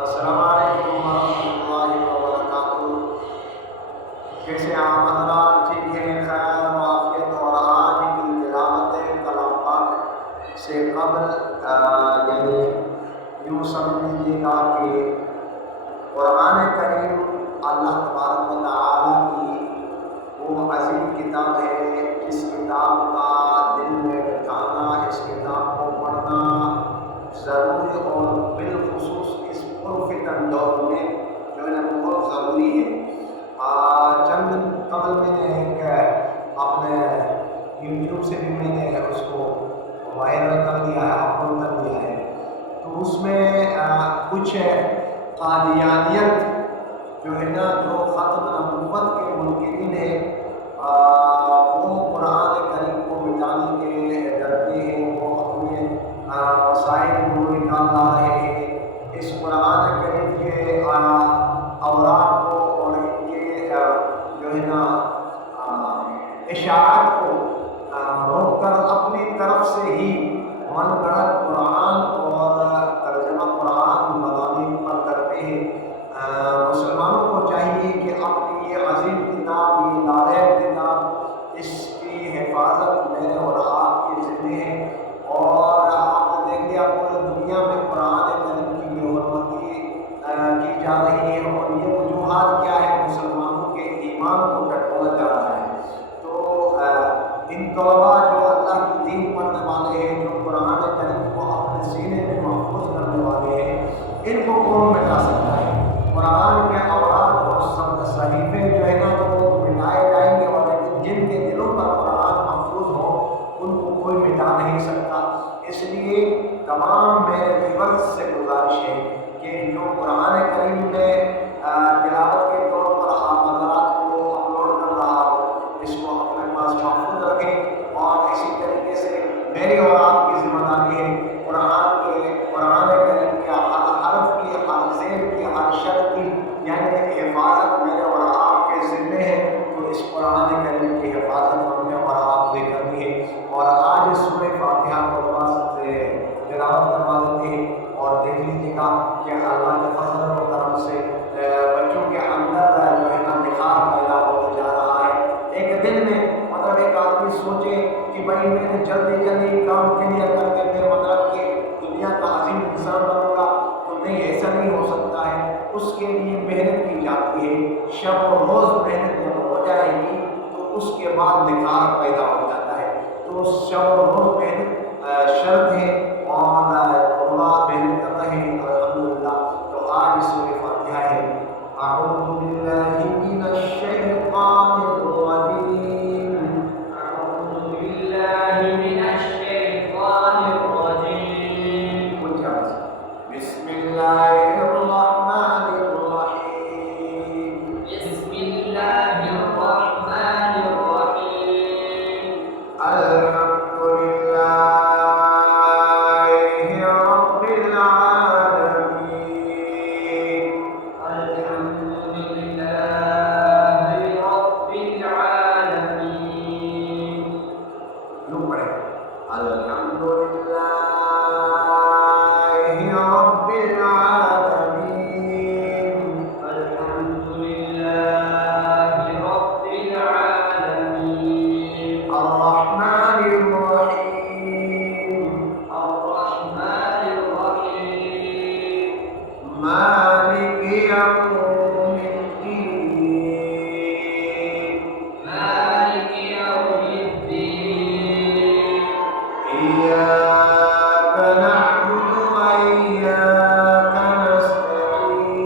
السلام علیکم ورحمۃ اللہ وبرکاتہ۔ کیسے آپ حضرات؟ ٹھیک ہیں؟ خیر و عافیت؟ اور آج کی تلاوت کلام پاک سے قبل یعنی یوں سمجھ لیجیے گا کہ قرآن کریم اللہ تبارک و تعالیٰ کی وہ عظیم کتاب ہے جس کتاب کا دل میں بٹھانا، اس کتاب کو پڑھنا ضروری اور بالخصوص اس پرفتن دور میں جو ہے نا بہت ضروری ہے۔ چند دن قبل میں نے ایک اپنے یوٹیوب سے بھی میں نے اس کو وائرل کر دیا ہے، اپلوڈ کر دیا ہے، تو اس میں کچھ قادیانیت جو ہے نا جو ختم نبوت کے منکرین ہیں وہ قرآن کریم کو مٹانے کے ڈرتے ہیں، وہ اپنے وسائل کو نکال لا رہے ہیں اس قرآن کریم کے اوراق کو اور ان کے جو ہے نا اشاعت کو روک کر اپنی طرف سے ہی من گھڑت قرآن اور ترجمہ قرآن مضامین پر کرتے ہیں۔ مسلمانوں کو چاہیے کہ اپنی یہ عظیم کتاب، یہ نالب کتاب، اس کی حفاظت میرے اور آپ کے ذمہ ہے۔ اور آپ نے دیکھ لیا پورے دنیا میں قرآن کریم کی بے حرمتی کی جا رہی ہے، اور یہ وجوہات کیا ہے؟ مسلمانوں کے ایمان کو ٹٹولا جا رہا ہے۔ تو ان طلباء جو اللہ کی دین پڑھنے والے ہیں، جو قرآن کریم کو اپنے سینے میں محفوظ کرنے والے ہیں، ان کو کون مٹا سکتا ہے؟ قرآن کے اوراق اور صحیفے جو ہے نا وہ مٹائے جائیں گے، اور لیکن جن کے دلوں پر قرآن محفوظ ہو ان کو کوئی مٹا نہیں سکتا۔ اس لیے تمام میرے ویورز سے گزارش ہے کہ جو قرآن کریم میں تلاوت کے طور پر آپ حضرات کو اپلوڈ کر رہا ہو، اس کو اپنے پاس محفوظ رکھیں، اور اسی طریقے سے میری اور آپ کی ذمہ داری ہے قرآن کریم کے ہر حرف کی، ہر زیر کی، ہر شرط کی یعنی حفاظت میرے اور آپ کے ذمہ ہے۔ تو اس قرآن کریم کی حفاظت ہم نے اور آپ نے کرنی ہے۔ اور آج سورہ فاتحہ کو تلاوت کروا دیتے ہیں، اور دیکھ لیجیے گا کہ اللہ کے فضل و کرم سے بچوں کے اندر جو ہے نا نخار پیدا ہوتا جا رہا ہے۔ ایک دن میں مطلب ایک آدمی سوچے کہ بھائی میں نے جلدی جلدی کام کلیا کر کے میں مطلب کہ دنیا کا عظیم انسان بنوں گا، تو نہیں، ایسا نہیں ہو سکتا ہے۔ اس کے لیے محنت کی جاتی ہے، شب و روز محنت جب ہو جائے گی تو اس کے بعد نکھار پیدا ہو جاتا ہے۔ تو شب و روز محنت شرط ہے، اور طلباء محنت کر رہے ہیں الحمدللہ۔ تو آج سورہ فاتحہ ہے۔ اعوذ باللہ من الشیطان الرجیم، أعوذ بالله من الشيطان الرجيم. بسم اللہ الرحمن الرحیم، بسم الله الرحمن الرحيم. الحمد للہ رب العالمین، الحمد لله رب العالمين. لوگ پڑھیں الحمد للہ رب العالمین، الحمد لله رب العالمين. الرحمن الرحیم، الرحمن الرحيم. مالک یوم الدین، مالك يوم الدين. إياك نعبد وإياك نستعين،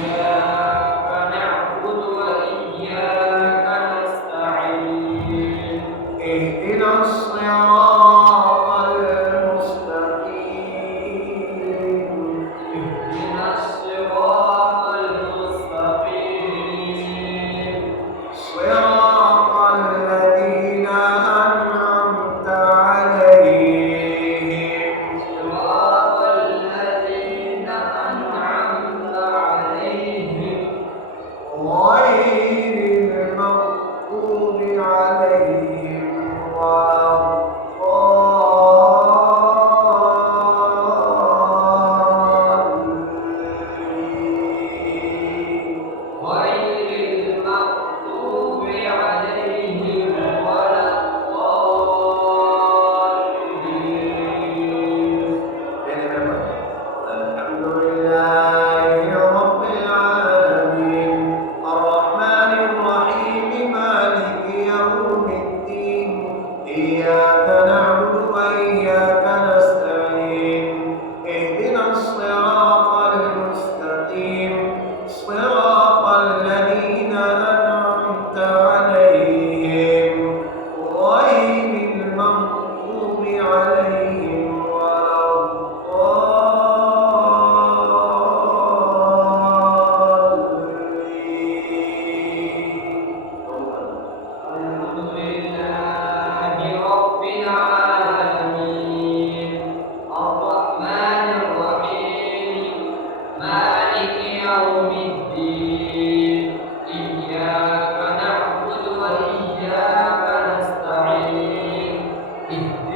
إياك نعبد وإياك نستعين. اهدنا الصراط المستقيم، اهدنا اهدنا